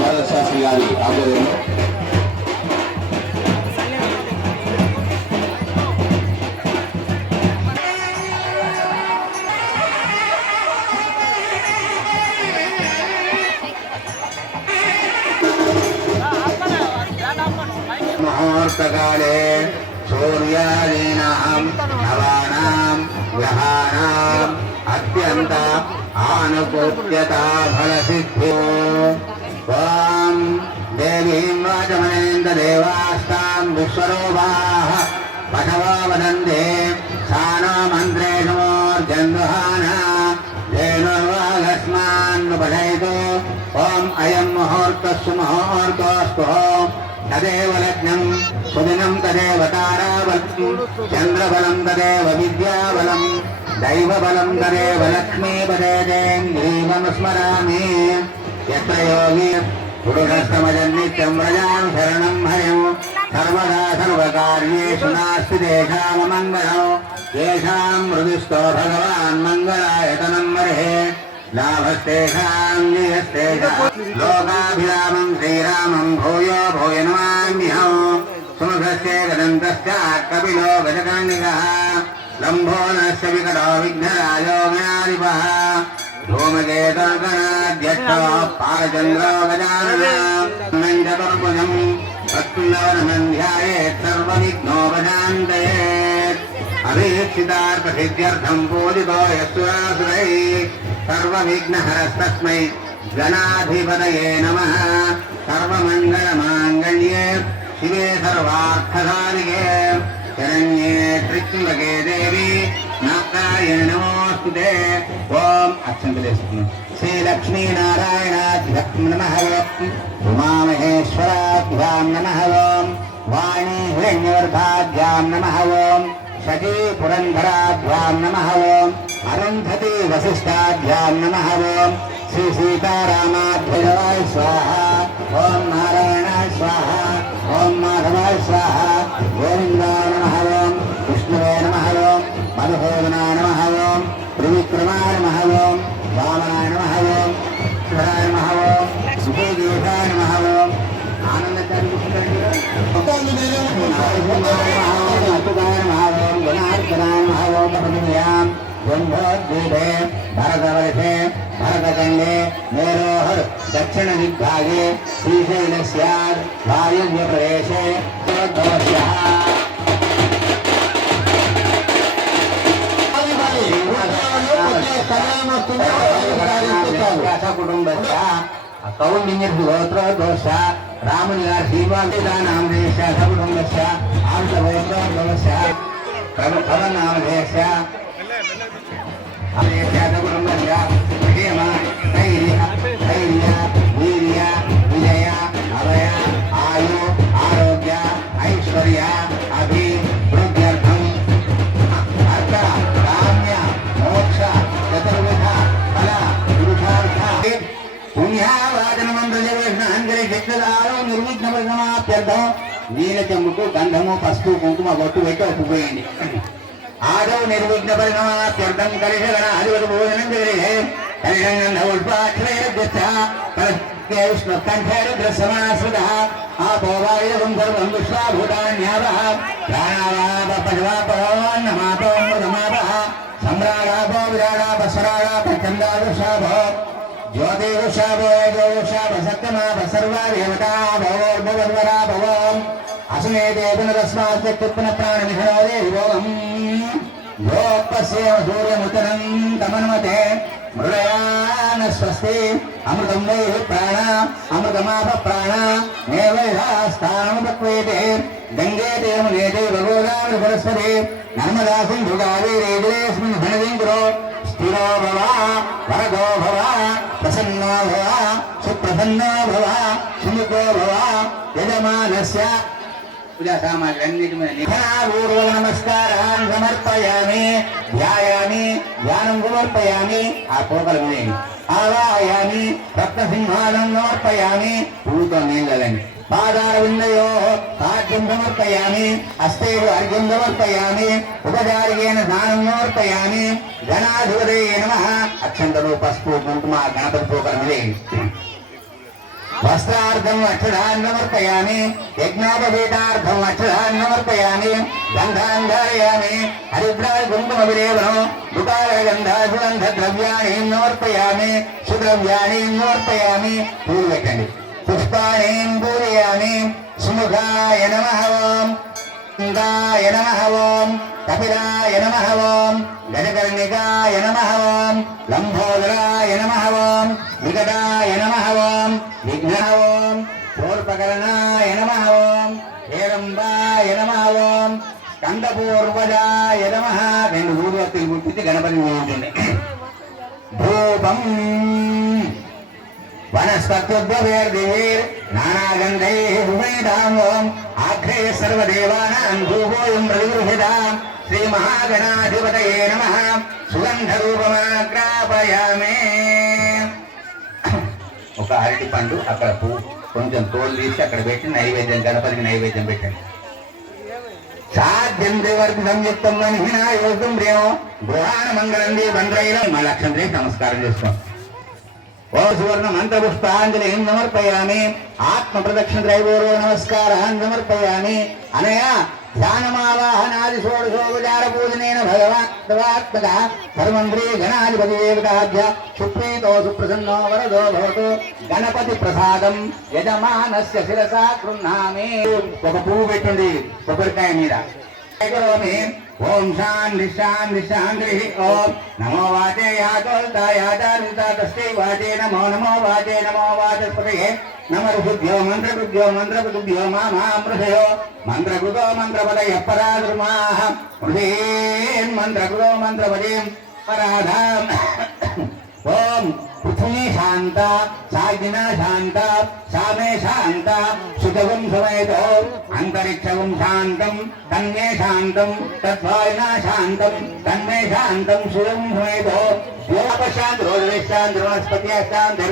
శాస్త్రి గారి ఆధ్వర్యంలో मुहूर्तकाले सूर्यादीनां नवानां ग्रहाणाम् अत्यन्त आनुकूल्यता फलसिद्ध्यो त्वां देवीं वाचमनेन्द्रदेवास्तां विश्वरूपाः पशवो वदन्ते सा नो मन्त्रेषु मूर्जन्वहाना धेनुर्वागस्मान्नुपशयतु ॐ अयं मुहूर्तस्सु मुहूर्तोऽस्तु तदेव लग्नं सुदिनं तदेव ताराबलं चन्द्रबलं तदेव विद्याबलं दैवबलं तदेव लक्ष्मीपदेन्द्रीवं स्मरामि यत्र योगी पुरुषस्तमजन्नित्यं व्रजां शरणं हरिं सर्वदा सर्वकार्येषु नास्ति तेषाममङ्गलो येषां हृदिस्थो भगवान् मङ्गलायतनं वर्हे लाभस्तेषां नियस्तेषां लोकाभिरामं श्रीरामं भूयो भूय नमाम्यहं सुमुखस्य गदन्तश्च कपिलो गजकर्णिकः लम्भोदरस्य विकटो विघ्नराजो गणाधिपः धूमकेतुर्गणाध्यक्षो पालचन्द्रो गजाननं चतुर्भुजं तत्पुण्यवनं ध्यायेत् सर्वविघ्नोपशान्तयेत् अभीप्सितार्थसिद्ध्यर्थं पूजितो यस्सुरासुरैः सर्वविघ्नहरस्तस्मै गणाधिपतये नमः सर्वमङ्गलमाङ्गल्ये शिवे सर्वार्थसाधिके शरण्ये त्र्यम्बके देवी नारायणे नमोऽस्तुते ॐ अक्षन्तलेस्तुं श्रीलक्ष्मीनारायणाभ्यां नमः उमामहेश्वराभ्यां नमः वाणी हिरण्यवर्धाभ्यां नमः शची पुरंदराभ्यां नमः अरुन्धती वसिष्ठाभ्यां नमः श्री सीतारामाभ्यय स्वाहा ओं नारायणाय स्वाहा ओं माधवाय स्वाहा गोविन्दाय नमः विष्णवे नमः मधुसूदनाय नमः त्रिविक्रमाय नमः वामनाय नमः शिवाय नमः सुखदेवाय नमः ब्रह्मोद्दीपे भरतवर्षे भरतखण्डे मेरोः दक्षिण दिग्भागे श्रीशैलस्याद् वायव्यप्रदेशे कुटुम्बस्य कौण्डिन्यगोत्रोद्भवस्य रामनिवासीवानामधेयस्य कुटुम्बस्य आर्षगोत्रोद्भवस्य कवनामधेयस्य कुटुम्बस्य क्षेम धैर्य धैर्य वीर्य विजय अभय आयु आरोग्य ऐश्वर्य अभिवृद्ध्यर्थम् अर्थ काम्य मोक्ष चतुर्विध फल पुरुषार्थ పుణ్యావాదనమంత్రజవేష్ణాంతరిక్షదారో నిర్విఘ్న పరిసమాప్త్యర్థం నీల చెంబుకు గంధము పసుపు కుంకుమ బొట్టు పెట్టి ఒప్పుపోయండి ఆదౌ నిర్విఘ్న పరిసమాప్త్యర్థం కలిషగణ అధిపతి భోజనం జరిగే కలిషంగంధ పుష్పాక్షరయుద్ధేష్ణకంఠేరుద్రసమాశ్రిత ఆపోవాయుధం సర్వం విశ్వాభూతాన్యావః ప్రాణావాప పశవాపరోన్నమాపోమృతమాపః सम्राडापो विराडाप स्वराडाप चंदादुषाभो ज्योतिषाभो योषाभ सत्यमाप सर्वा देवता भवोर्भवद्वरा भवो अस्मे देवनरस्मात् पुनः प्राणनिधनो देवोऽहम् योपस्येव सूर्यमुतनं तमन्मते मृळयान स्वस्ति अमृतं वै प्राण अमृतमाप प्राण नेवैधास्थानमुपक्वेते गंगे देवनेते भगोदान सरस्वती नर्मदा सिंधु कावेरी जलेऽस्मिन् धनदिं कुरु स्थिरो भव वरदो भव प्रसन्नो भव सुप्रसन्नो भव सुमुखो भव यजमानस्य पूजा सामग्र्यन्निर्मितं पूर्वक नमस्कारान् समर्पयामि ध्यायामि ध्यानं समर्पयामि आपोकलमिने आवाहयामि रत्नसिंहासनं समर्पयामि पूतनीललनि पादारविन्दयो साध्यं समर्पयामि हस्तेषु अर्घ्यं समर्पयामि उपचारिकेन स्नानं समर्पयामि गणाधिपतये नमः अक्षन्तलो पस्पु कुङ्कुम गणपतिपूकलमिने వస్త్రార్థం అక్షరాన్ని సమర్పయామి యజ్ఞోపవీతార్థం అక్షరాన్ని సమర్పయామి గంధాన్ ధారయామి హరిద్రాయ కుంకుమ విలేవనం దుకార గంధ సుగంధ ద్రవ్యాన్ని సమర్పయామి సుద్రవ్యాన్ని సమర్పయామి పూలు పెట్టండి పుష్పాణి పూజయామి సుముఖాయ నమః ఓం గంగాయ నమః ఓం కపిలాయ నమః ఓం గజకర్ణికాయ నమః ఓం లంబోదరాయ నమః ఓం వికటాయ నమః ఓం విఘ్నః ఓం పూర్వకరణాయ నమః ఓం హేరంబాయ నమః ఓం స్కందపూర్వజాయ నమః. రెండు ఊర్వత్తులు ముట్టించి గణపతిని ఉంటుంది. ధూపం వనస్పత్యుద్భవేర్దేవీర్ నానాగంధైః ఉపేతాం ఓం ఆఘ్రే సర్వదేవానాం ధూపోయం ప్రతిగృహ్యతాం శ్రీ మహాగణాధిపతయే నమః. సుగంధరూపమాగ్రాపయామి. ఒక అరటి పండు అక్కడ పువ్వు కొంచెం తోలు తీసి అక్కడ పెట్టి నైవేద్యం గణపతికి నైవేద్యం పెట్టండి. సాధ్యం దేవర్తి సంయుక్తం యోగం ప్రేమో గృహాన మంగళం బంద్రైలం మా లక్ష్యం చేసి నమస్కారం చేస్తాం. ఓ సువర్ణ మంత్ర పుష్పాంజలి సమర్పయామి ఆత్మ ప్రదక్షిణ త్రైపూర్వ నమస్కారాన్ని సమర్పయామి. అనయ ధ్యానమావాహనాది షోడశోపచార పూజనేన భగవాత్మక సర్వంద్రీ గణాధిపతి దేవతాభ్య సుప్రీతో సుప్రసన్నో వరదో భవతు. గణపతి ప్రసాదం యజమానస్య శిరసా గృహ్ణామి. ఒక పువ్వు పెట్టండి కొబ్బరికాయ మీద. ఓం శాంతి శాంతి శాంతి. ఓం నమో వాచే యాచోల్తాయాచారితస్యై వాచే నమో నమో వాచే నమో వాచస్పతయే నమరుభ్యో మంత్రభృభ్యో మంత్రపతుభ్యో మామృషయో మంత్రకృతో మంత్రపదయ పరాధర్మాః మృషేన్ మంత్రకృతో మంత్రపదీం పరాధాం. ఓం పృథ్వీ శాంత సాగిన శాంత సామే శాంత సుతవం సమేతో అంతరిక్షవం శాంతం తన్మే శాంతం తద్వారినా శాంతం తన్మే శాంతం సుతం సమేతో యోపశాంతి రోజశాంతి వనస్పత్యాశాంతి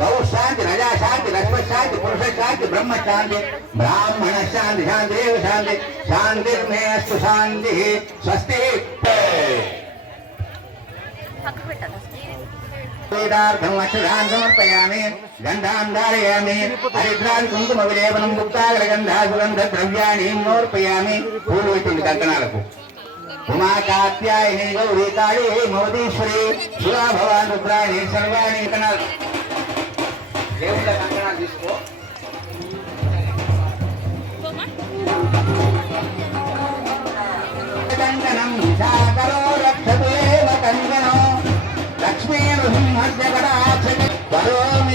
గౌ శాంతి రజా శాంతి లక్ష్మ శాంతి పురుష శాంతి బ్రహ్మ శాంతి బ్రాహ్మణ శాంతి శాంతి శాంతి శాంతిర్మే అస్తు శాంతి. స్వస్తి. వేదార్థం అక్షరాన్ సమర్పయామి గంధాన్ ధారయామి హరిద్రాన్ కుంకుమ విలేపనం ముక్తాగర గంధా సుగంధ ద్రవ్యాన్ని సమర్పయామి. పూలు పెట్టింది కంకణాలకు. ఉమా కాత్యాయని గౌరీ కాళీ మోదీశ్వరి శివా భవాన్ రుద్రాణి సర్వాణి కంకణాలు. దేవుళ్ళ కంకణాలు తీసుకో. కంకణం సాకరో రక్షతు ఏవ కంకణో లక్ష్మీనృసింహస్వామి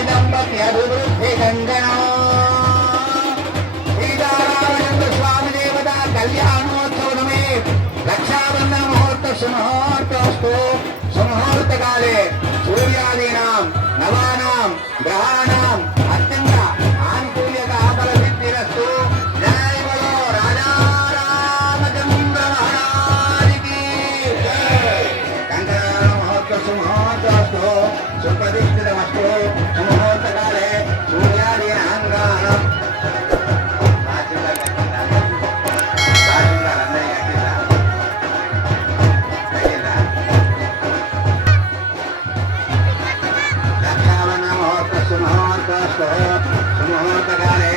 సీతారామచంద్ర స్వామి దేవత కళ్యాణోత్సవమే రక్షాబంధన ముహూర్త సుముహూర్తోస్తు. సుముహూర్తకాలే సూర్యాదీనాం నవానాం గ్రహాణాం అత్యంత ఆనుకూల్యత ఫలసిద్ధిరస్తు. జయ బలో రాజా రామచంద్ర మహారాజుకి. సుముహూర్తోస్తు సుప్రతిష్ఠితమస్తు. సుముహూర్తకాలే సూర్యాదీనాంగానం సుముహూర్తకాలే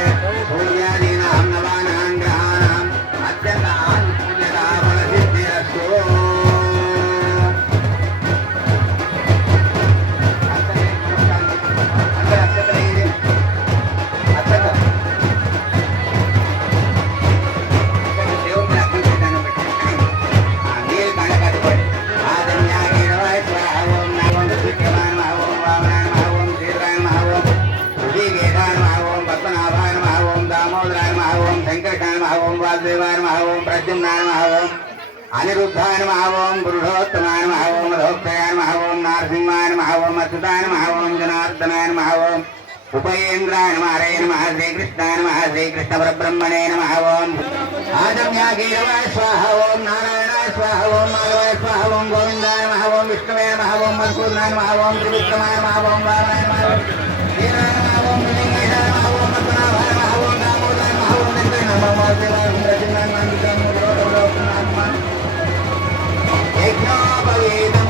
సూర్యాదీనాం నవానాం గ్రహాణాం అత్యంత ఆనుకూల్యత ఫలసిద్ధిరస్తు. అనిరుద్ధాయ నమః ఓం పురుషోత్తమాయ నమః ఓం మధోక్షయాయ నమః ఓం నారసింహాయ నమః ఓం అచ్యుతాయ నమః ఓం జనార్దనాయ నమః ఓం ఉపేంద్రాయ నమః హరే నమః శ్రీకృష్ణాయ నమః శ్రీకృష్ణ పరబ్రహ్మణే నమః ఓం ఆదమ్యాగీరవాయ స్వాహ ఓం నారాయణాయ స్వాహ ఓం మాధవాయ స్వాహ ఓం గోవిందాయ నమః ఓం విష్ణువే నమః ఓం మధుసూదనాయ నమః ఓం త్రివిక్రమాయ నమః ఓం వామనాయ నమః ఓం వీరాయ నమః ఓం లింగేశాయ నమః ఓం పద్మనాభాయ నమః ఓం దామోదరాయ నమః ఓం వెంకటాయ నమః ఓం వాసుదేవాయ నమః రచనాయ నమః యజ్ఞోపవేదం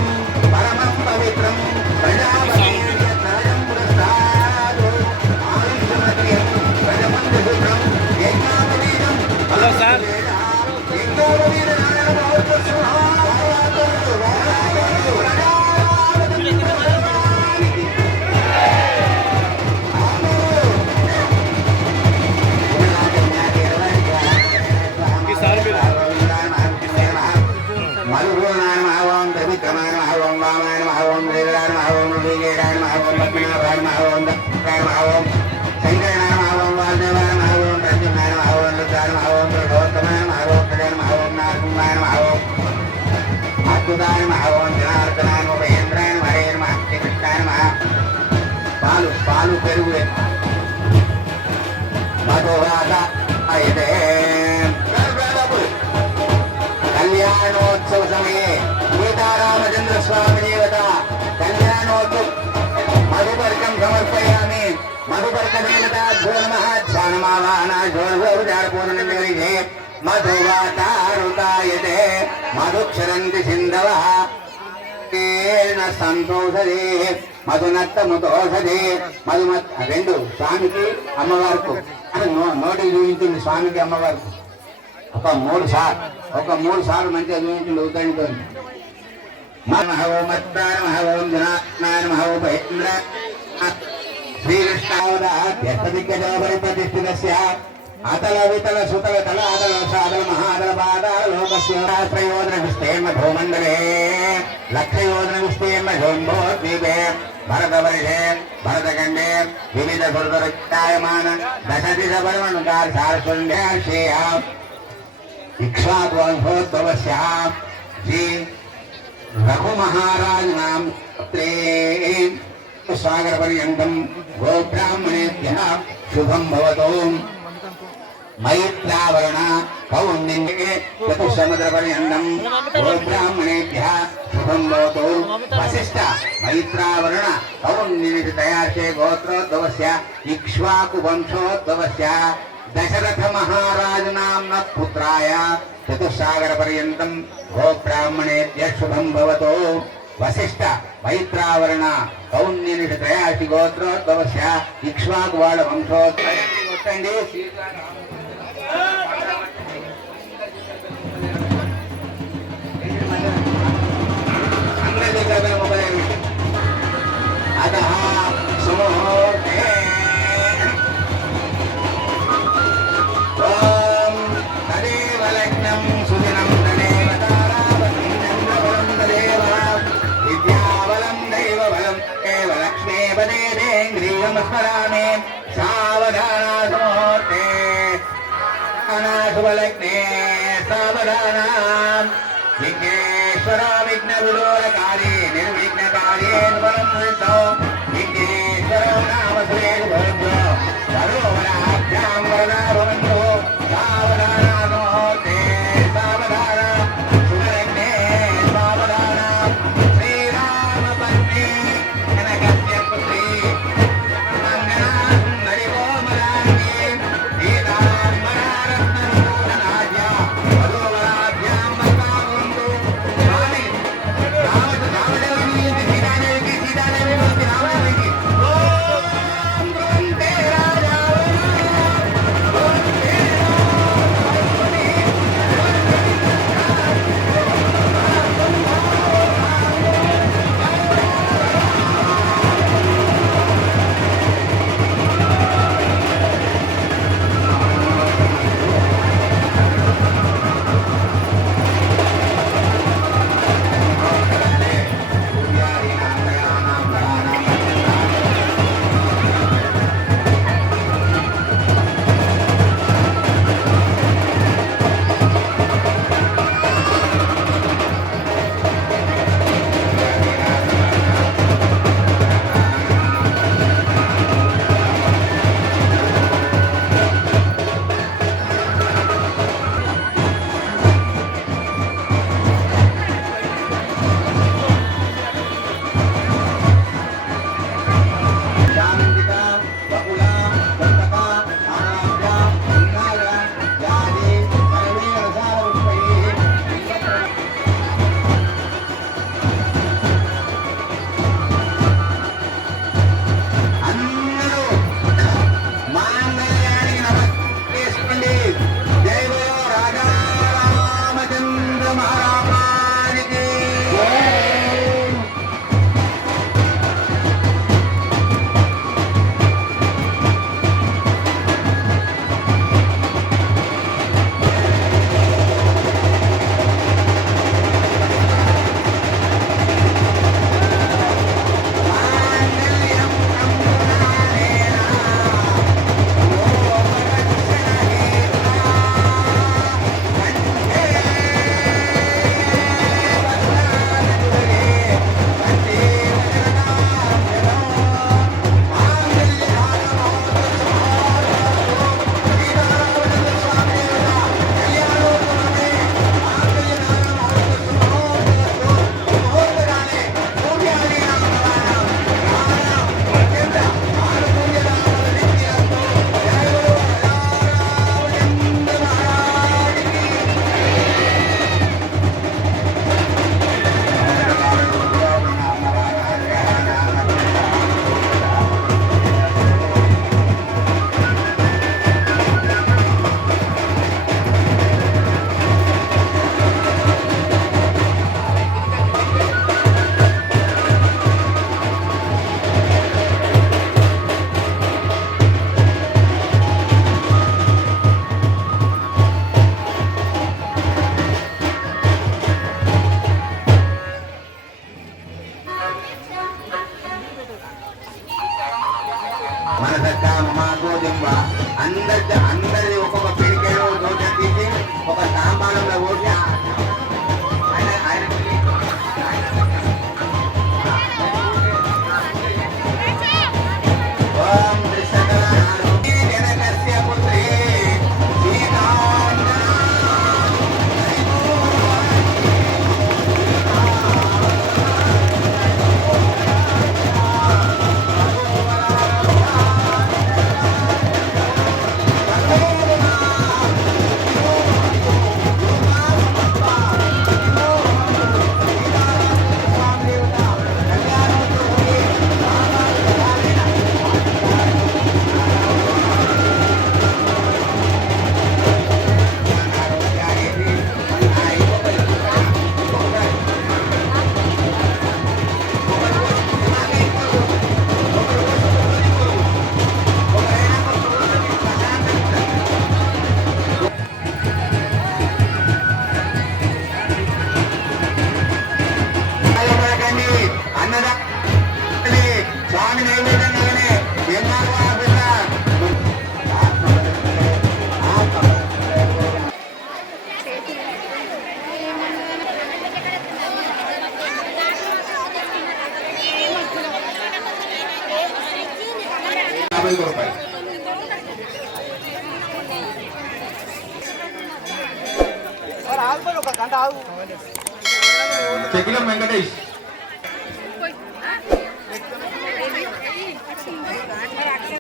పరమం పవిత్రం ప్రజాపతి పురస్కారు ఆయుష అచ్యుతాయ నమః ఓం జనార్దనాయ నమః ఉపేంద్రాయ నమః హరే నమః శ్రీకృష్ణాయ నమః. పాలు పెరుగు మధురాత అయితే కళ్యాణోత్సవ సమయే సీతారామచంద్ర స్వామి దేవత కళ్యాణోత్సవ మధుపర్కం సమర్పయామి. మధుపర్క దేవతాభ్యో నమః ధ్యానమావానాశోర్వోపచారపూర్ణనిర్వహితే మధువాతారుతాయతే మధుక్షరంతి సింధవః సంతోషదే మధునత్తముతోషదే మధుమత్ రెండు స్వామికి అమ్మవారికి నోటికి చూపించింది. స్వామికి అమ్మవారికి ఒక మూడు సార్లు మంచిగా చూపించింది. ఉదంతో శ్రీకృష్ణ అతల వితల సుతల తల అతల సాదల మహాదల పాదాల లోకస్యోదన విస్తేమ భూమండలే లక్షయోదన విస్తేమ శోంభోద్వీపే భరతవర్షే భరతఖండే వివిధ సురదృత్తాయమాన దశదిశ బలమనుకార సారస్వన్యాశేయ ఇక్ష్వాకువంశోద్భవస్య శ్రీ రఘుమహారాజనాం సాగర పర్యంతం గోబ్రాహ్మణేభ్యః శుభం భవతు. మైత్రావరణ కౌండిన్యే చతుసముద్ర పర్యంతం గోబ్రాహ్మణేభ్యః శుభం భవతు. వశిష్ఠ మైత్రావరణ కౌండిన్య తయార్చే గోత్రోద్భవస్య ఇక్ష్వాకు వంశోద్భవస్య దశరథ మహారాజనామ్న పుత్రాయ చతుస్సాగర పర్యంతం గోబ్రాహ్మణేభ్యః శుభం భవతు. వశిష్ఠ మైత్రావరణ కౌండిన్య త్రయాశి గోత్రోద్భవస్య ఇక్ష్వాకు వాళ్ళ వంశోద్భవండి. అతః సుముహూర్తే ఓం తదేవ లగ్నం సుదినం తదేవ తారావతం చంద్రబలం తదేవ విద్యాబలం దైవబలం ఏవ లక్ష్మీపదేంద్రియం స్మరామి. సావధానాసుముహూర్తే శుభలగ్నే సావధానం. విఘ్నేశ్వర విఘ్న విలోలకారి నిర్విఘ్నకార్యే బలం విఘ్నేశ్వర నామ శ్రేభ్యో వరోవరాభ్యాం వరదా భవంతు. సావధానాసుముహూర్తే సావధాన శుభలగ్నే సావధాన. శ్రీరామపత్ని కనకస్య పుత్రీ మంగళాసుందరి కోమలాంగి సీతాంబరారత్నూతనాద్య వరోవరాభ్యాం వరదా భవంతు. స్వామి రామదేవునికి సీతాదేవికి సీతాదేవికి రామాదేవికి ఓం భ్రువంతే అందరి ఒక్కొక్క పిడికేలో దోశ తీసి ఒక తాంబాలంలో పోసి ఓం త్రిశకలానారోగ్యే జనకస్య పుత్రీ సీతాండా అన్నదా స్వామి నైవేద్యంగానే రూపాయలు చెకిలం వెంకటేష్